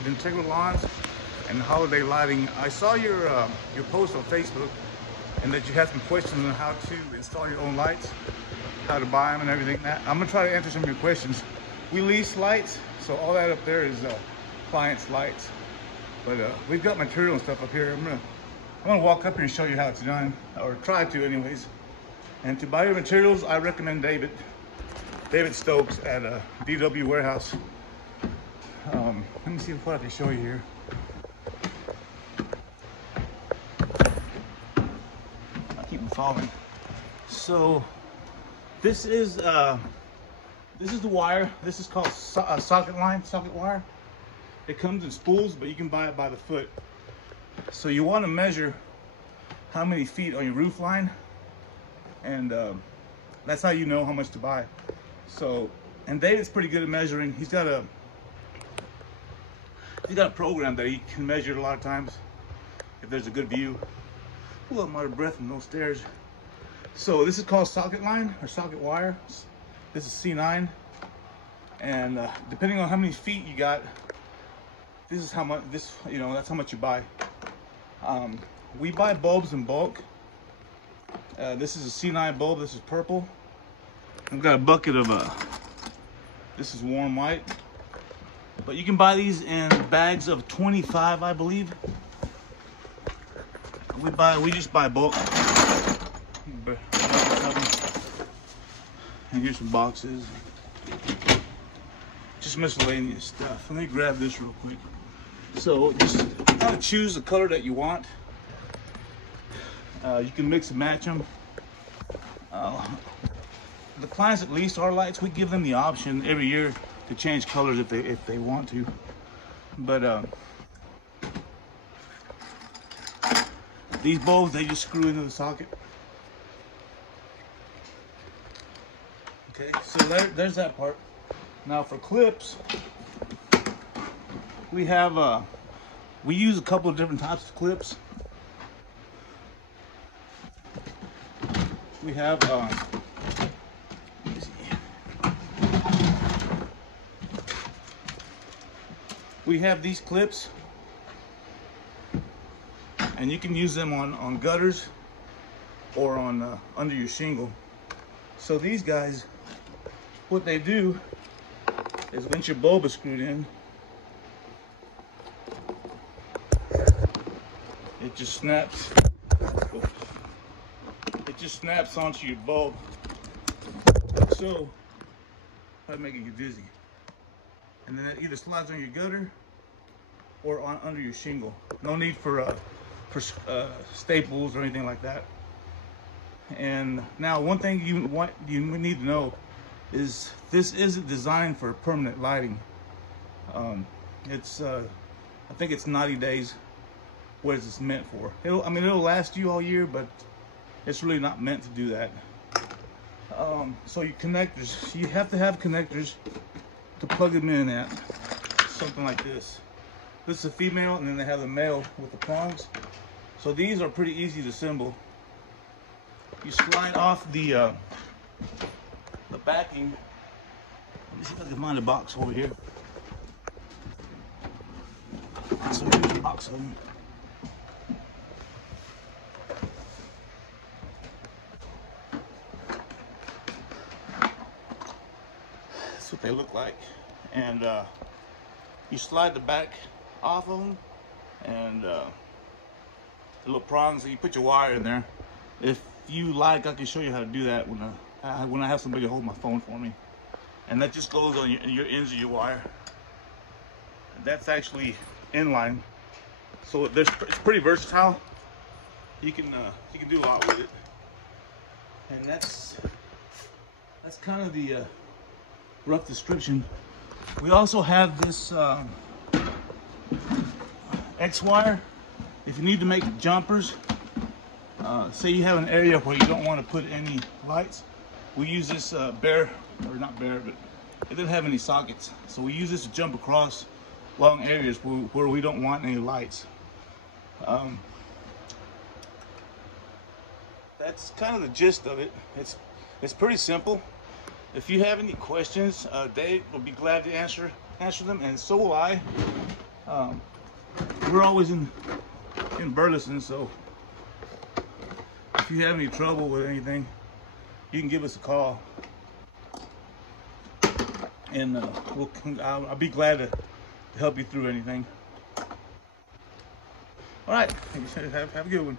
with Integral Lawns and holiday lighting. I saw your post on Facebook, and that you had some questions on how to install your own lights, how to buy them and everything. I'm gonna try to answer some of your questions. We lease lights, so all that up there is clients' lights. But we've got material and stuff up here. I'm gonna walk up here and show you how it's done, or try to anyways. And to buy your materials, I recommend David Stokes at DW Warehouse. Let me see what I can show you here. I'll keep them following. So this is the wire. This is called socket wire. It comes in spools, but you can buy it by the foot. So you want to measure how many feet on your roof line, and that's how you know how much to buy. So, and David's pretty good at measuring. He's got a program that he can measure a lot of times if there's a good view. Ooh, I'm out of breath from those stairs. So this is called socket line or socket wire. This is C9, and depending on how many feet you got, this is how much. That's how much you buy. We buy bulbs in bulk. This is a C9 bulb. This is purple. I've got a bucket of this is warm white. But you can buy these in bags of 25, I believe. We just buy bulk. And here's some boxes. Just miscellaneous stuff. Let me grab this real quick. So just kind of choose the color that you want. You can mix and match them. The clients that lease our lights, we give them the option every year to change colors if they want to. But these bulbs, they just screw into the socket. Okay, so there's that part. Now for clips, we have we use a couple of different types of clips. We have these clips, and you can use them on gutters or on under your shingle. So these guys, what they do is once your bulb is screwed in, it just snaps. It just snaps onto your bulb. So that'll make it get dizzy. And then it either slides on your gutter or on under your shingle. No need for staples or anything like that. And now one thing you need to know is this isn't designed for permanent lighting. I think it's 90 days what it's meant for. It'll last you all year, but it's really not meant to do that. So your connectors, you have to have connectors to plug them in at. Something like this. This is a female, and then they have the male with the prongs. So these are pretty easy to assemble. You slide off the backing. Let me see if I can find a box over here. So here's the box of them. That's what they look like. And you slide the back off of them, and the little prongs, and you put your wire in there. If you like, I can show you how to do that when I have somebody hold my phone for me. And that just goes on your ends of your wire. That's actually inline, so it's pretty versatile. You can do a lot with it. And that's kind of the rough description. We also have this X-wire. If you need to make jumpers, say you have an area where you don't want to put any lights, we use this not bare, but it doesn't have any sockets. So we use this to jump across long areas where we don't want any lights. That's kind of the gist of it. It's pretty simple. If you have any questions, Dave will be glad to answer them, and so will I. We're always in Burleson, so if you have any trouble with anything, you can give us a call, and I'll be glad to help you through anything. All right, have a good one.